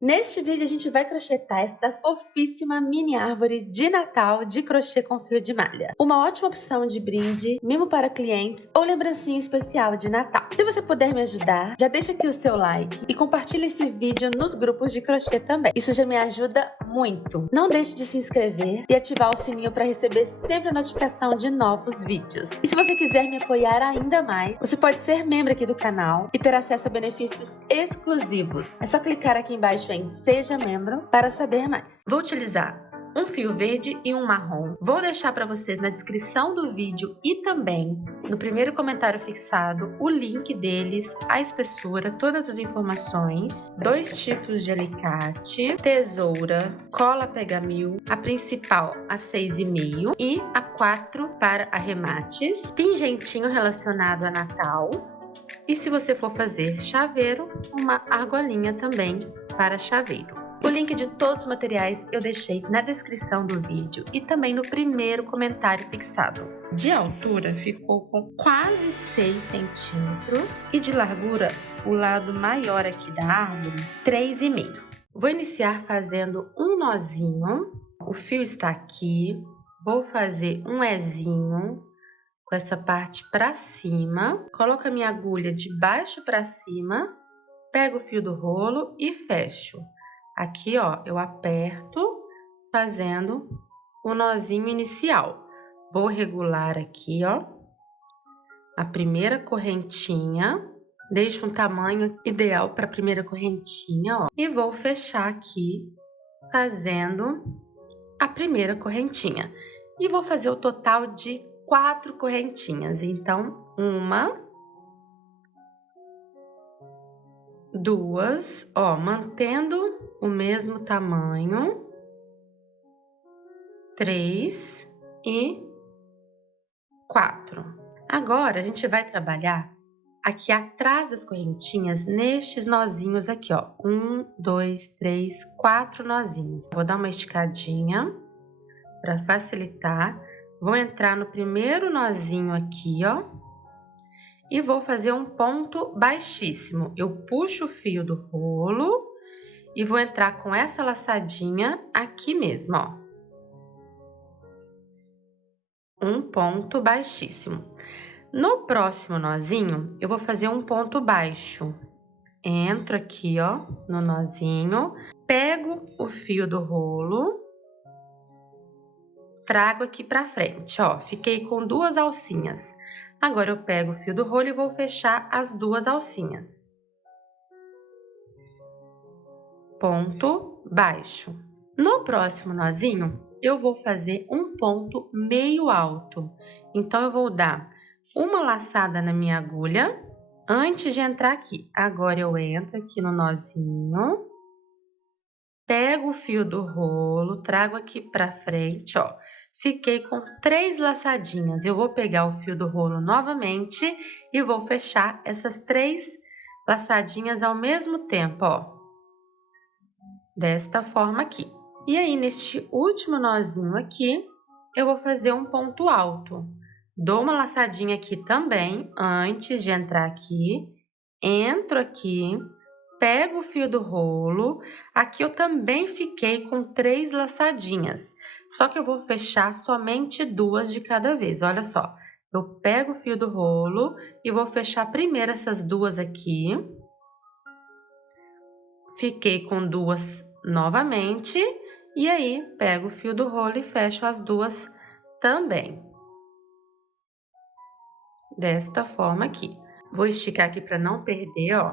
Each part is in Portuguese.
Neste vídeo a gente vai crochetar esta fofíssima mini árvore de Natal de crochê com fio de malha. Uma ótima opção de brinde, mimo para clientes ou lembrancinha especial de Natal. Se você puder me ajudar, já deixa aqui o seu like e compartilha esse vídeo nos grupos de crochê também. Isso já me ajuda muito. Não deixe de se inscrever e ativar o sininho para receber sempre a notificação de novos vídeos. E se você quiser me apoiar ainda mais, você pode ser membro aqui do canal e ter acesso a benefícios exclusivos. É só clicar aqui embaixo em Seja Membro para saber mais. Vou utilizar um fio verde e um marrom. Vou deixar para vocês na descrição do vídeo e também no primeiro comentário fixado o link deles, a espessura, todas as informações, 2 tipos de alicate, tesoura, cola pega-mil, a principal a 6,5 e a 4 para arremates, pingentinho relacionado a Natal. E se você for fazer chaveiro, uma argolinha também para chaveiro. O link de todos os materiais eu deixei na descrição do vídeo e também no primeiro comentário fixado. De altura ficou com quase 6 centímetros e de largura, o lado maior aqui da árvore, 3,5. Vou iniciar fazendo um nozinho, o fio está aqui, vou fazer um ezinho com essa parte para cima, coloco a minha agulha de baixo para cima, pego o fio do rolo e fecho. Aqui, ó, eu aperto fazendo o nozinho inicial. Vou regular aqui, ó, a primeira correntinha, deixo um tamanho ideal para a primeira correntinha, ó, e vou fechar aqui fazendo a primeira correntinha. E vou fazer o total de 4 correntinhas. Então, 1, 2, ó, mantendo o mesmo tamanho, 3 e 4. Agora, a gente vai trabalhar aqui atrás das correntinhas, nestes nozinhos aqui, ó. 1, 2, 3, 4 nozinhos. Vou dar uma esticadinha para facilitar. Vou entrar no primeiro nozinho aqui, ó, e vou fazer um ponto baixíssimo. Eu puxo o fio do rolo e vou entrar com essa laçadinha aqui mesmo, ó. Um ponto baixíssimo. No próximo nozinho, eu vou fazer um ponto baixo. Entro aqui, ó, no nozinho, pego o fio do rolo, trago aqui pra frente, ó, fiquei com 2 alcinhas. Agora eu pego o fio do rolo e vou fechar as 2 alcinhas. Ponto baixo. No próximo nozinho, eu vou fazer um ponto meio alto. Então, eu vou dar uma laçada na minha agulha antes de entrar aqui. Agora eu entro aqui no nozinho, pego o fio do rolo, trago aqui pra frente, ó. Fiquei com 3 laçadinhas. Eu vou pegar o fio do rolo novamente e vou fechar essas 3 laçadinhas ao mesmo tempo, ó. Desta forma aqui. E aí, neste último nozinho aqui, eu vou fazer um ponto alto. Dou uma laçadinha aqui também, antes de entrar aqui. Entro aqui, pego o fio do rolo. Aqui eu também fiquei com 3 laçadinhas. Só que eu vou fechar somente 2 de cada vez, olha só. Eu pego o fio do rolo e vou fechar primeiro essas 2 aqui. Fiquei com 2 novamente. E aí, pego o fio do rolo e fecho as 2 também. Desta forma aqui. Vou esticar aqui para não perder, ó.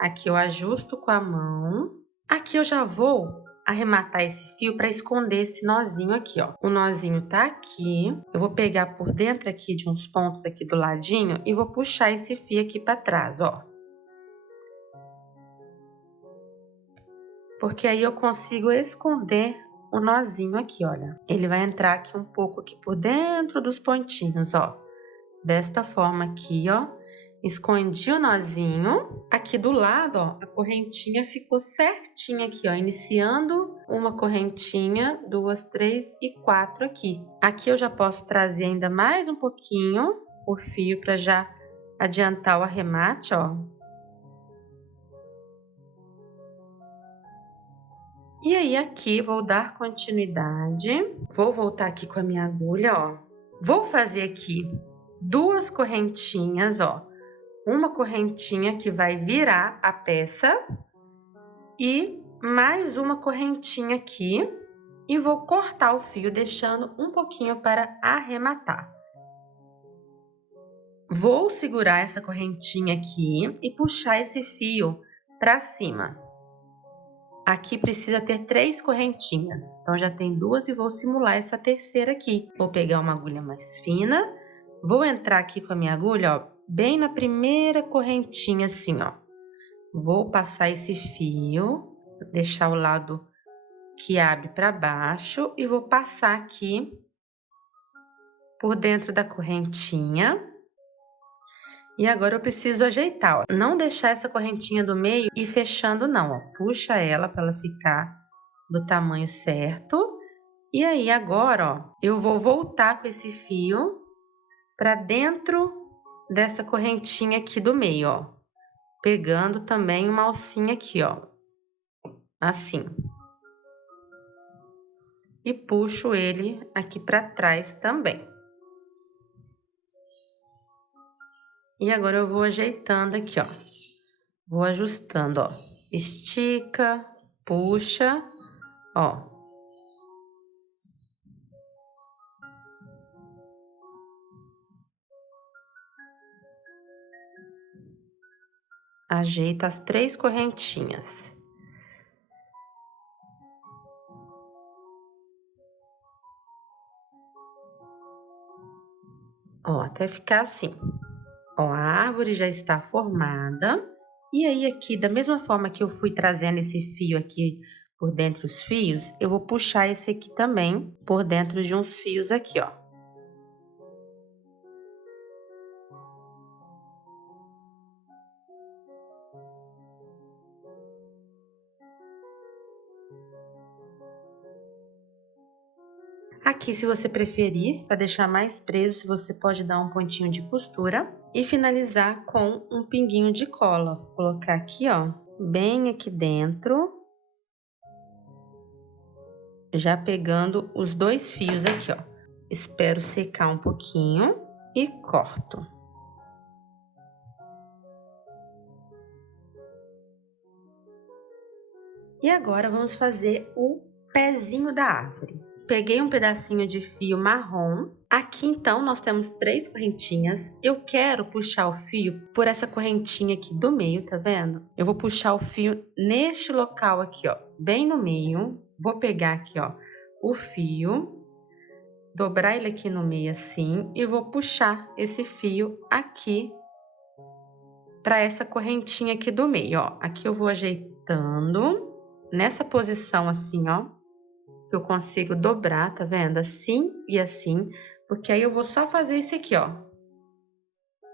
Aqui eu ajusto com a mão. Aqui eu já vou arrematar esse fio para esconder esse nozinho aqui, ó. O nozinho tá aqui. Eu vou pegar por dentro aqui de uns pontos aqui do ladinho e vou puxar esse fio aqui para trás, ó. Porque aí eu consigo esconder o nozinho aqui, olha. Ele vai entrar aqui um pouco aqui por dentro dos pontinhos, ó. Desta forma aqui, ó. Escondi o nozinho. Aqui do lado, ó, a correntinha ficou certinha aqui, ó. Iniciando uma correntinha, 2, 3 e 4 aqui. Aqui eu já posso trazer ainda mais um pouquinho o fio para já adiantar o arremate, ó. E aí, aqui, vou dar continuidade. Vou voltar aqui com a minha agulha, ó. Vou fazer aqui 2 correntinhas, ó. Uma correntinha que vai virar a peça e mais uma correntinha aqui. E vou cortar o fio, deixando um pouquinho para arrematar. Vou segurar essa correntinha aqui e puxar esse fio para cima. Aqui precisa ter 3 correntinhas, então já tem 2 e vou simular essa terceira aqui. Vou pegar uma agulha mais fina, vou entrar aqui com a minha agulha, ó, bem na primeira correntinha assim, ó. Vou passar esse fio, deixar o lado que abre para baixo e vou passar aqui por dentro da correntinha. E agora eu preciso ajeitar, ó. Não deixar essa correntinha do meio ir fechando não, ó. Puxa ela para ela ficar do tamanho certo. E aí agora, ó, eu vou voltar com esse fio para dentro dessa correntinha aqui do meio, ó. Pegando também uma alcinha aqui, ó. Assim. E puxo ele aqui para trás também. E agora eu vou ajeitando aqui, ó. Vou ajustando, ó. Estica, puxa, ó. Ajeita as 3 correntinhas. Ó, até ficar assim. Ó, a árvore já está formada. E aí, aqui, da mesma forma que eu fui trazendo esse fio aqui por dentro os fios, eu vou puxar esse aqui também por dentro de uns fios aqui, ó. Aqui, se você preferir, para deixar mais preso, você pode dar um pontinho de costura e finalizar com um pinguinho de cola. Vou colocar aqui, ó, bem aqui dentro, já pegando os 2 fios aqui, ó. Espero secar um pouquinho e corto. E agora vamos fazer o pezinho da árvore. Peguei um pedacinho de fio marrom. Aqui, então, nós temos 3 correntinhas. Eu quero puxar o fio por essa correntinha aqui do meio, tá vendo? Eu vou puxar o fio neste local aqui, ó, bem no meio. Vou pegar aqui, ó, o fio, dobrar ele aqui no meio assim e vou puxar esse fio aqui para essa correntinha aqui do meio, ó. Aqui eu vou ajeitando nessa posição assim, ó. Eu consigo dobrar, tá vendo? Assim e assim, porque aí eu vou só fazer esse aqui, ó.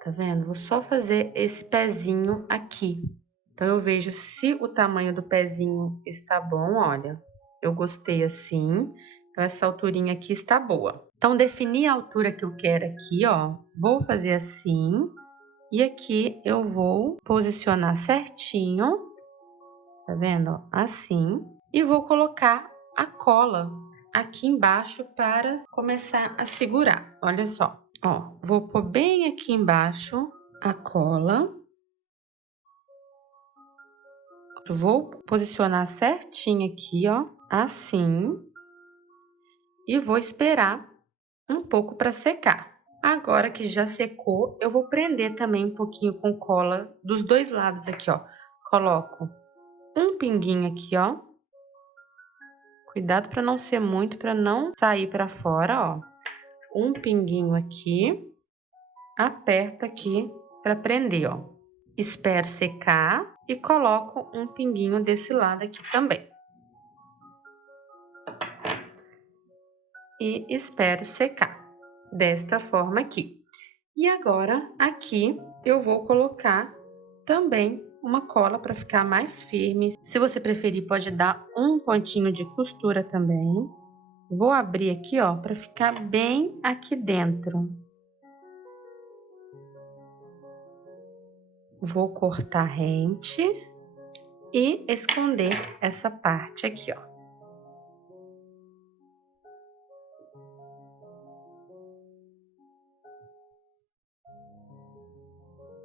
Tá vendo? Vou só fazer esse pezinho aqui. Então, eu vejo se o tamanho do pezinho está bom, olha. Eu gostei assim, então essa alturinha aqui está boa. Então, defini a altura que eu quero aqui, ó. Vou fazer assim, e aqui eu vou posicionar certinho, tá vendo? Assim, e vou colocar a cola aqui embaixo para começar a segurar. Olha só, ó, vou pôr bem aqui embaixo a cola. Vou posicionar certinho aqui, ó, assim. E vou esperar um pouco para secar. Agora que já secou, eu vou prender também um pouquinho com cola dos 2 lados aqui, ó. Coloco um pinguinho aqui, ó. Cuidado para não ser muito, para não sair para fora, ó. Um pinguinho aqui, aperto aqui para prender, ó. Espero secar e coloco um pinguinho desse lado aqui também. E espero secar, desta forma aqui. E agora, aqui, eu vou colocar também uma cola para ficar mais firme. Se você preferir, pode dar um pontinho de costura também. Vou abrir aqui, ó, para ficar bem aqui dentro. Vou cortar rente e esconder essa parte aqui, ó.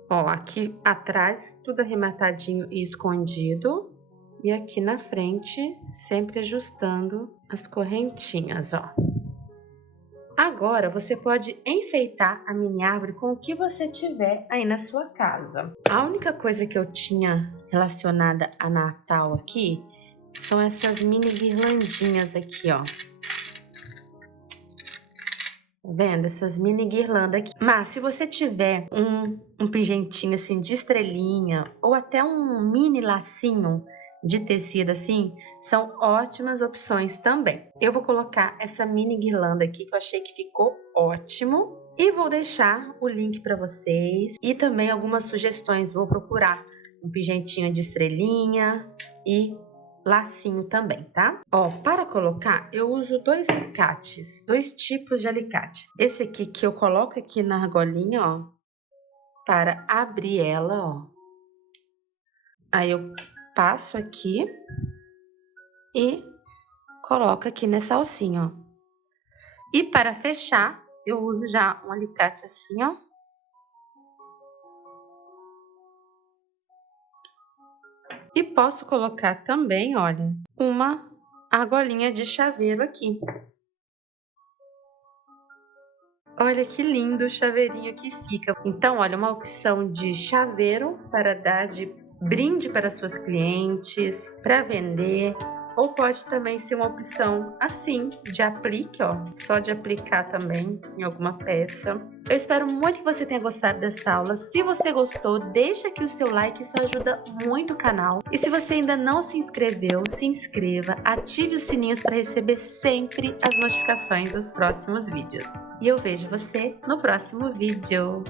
Ó, aqui atrás tudo arrematadinho e escondido. E aqui na frente, sempre ajustando as correntinhas, ó. Agora, você pode enfeitar a mini árvore com o que você tiver aí na sua casa. A única coisa que eu tinha relacionada a Natal aqui são essas mini guirlandinhas aqui, ó. Tá vendo? Essas mini guirlandas aqui. Mas se você tiver um pingentinho assim de estrelinha ou até um mini lacinho de tecido assim, são ótimas opções também. Eu vou colocar essa mini guirlanda aqui que eu achei que ficou ótimo e vou deixar o link para vocês e também algumas sugestões. Vou procurar um pingentinho de estrelinha e lacinho também, tá? Ó, para colocar eu uso dois alicates, dois tipos de alicate. Esse aqui que eu coloco aqui na argolinha, ó, para abrir ela, ó. Aí eu passo aqui e coloco aqui nessa alcinha, ó. E para fechar, eu uso já um alicate assim, ó. E posso colocar também, olha, uma argolinha de chaveiro aqui. Olha que lindo o chaveirinho que fica. Então, olha, uma opção de chaveiro para dar de brinde para suas clientes, para vender, ou pode também ser uma opção assim, de aplique, ó, só de aplicar também em alguma peça. Eu espero muito que você tenha gostado dessa aula. Se você gostou, deixa aqui o seu like, isso ajuda muito o canal. E se você ainda não se inscreveu, se inscreva, ative os sininhos para receber sempre as notificações dos próximos vídeos. E eu vejo você no próximo vídeo.